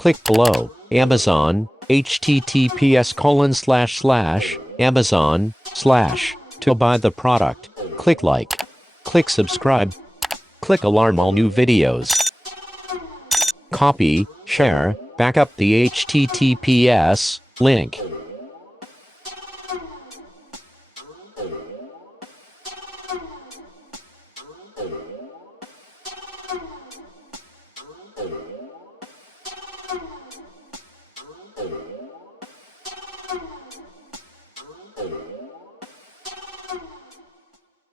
Click below, Amazon, https://Amazon/ to buy the product. Click like. Click subscribe. Click alarm all new videos. Copy, share, back up the https link.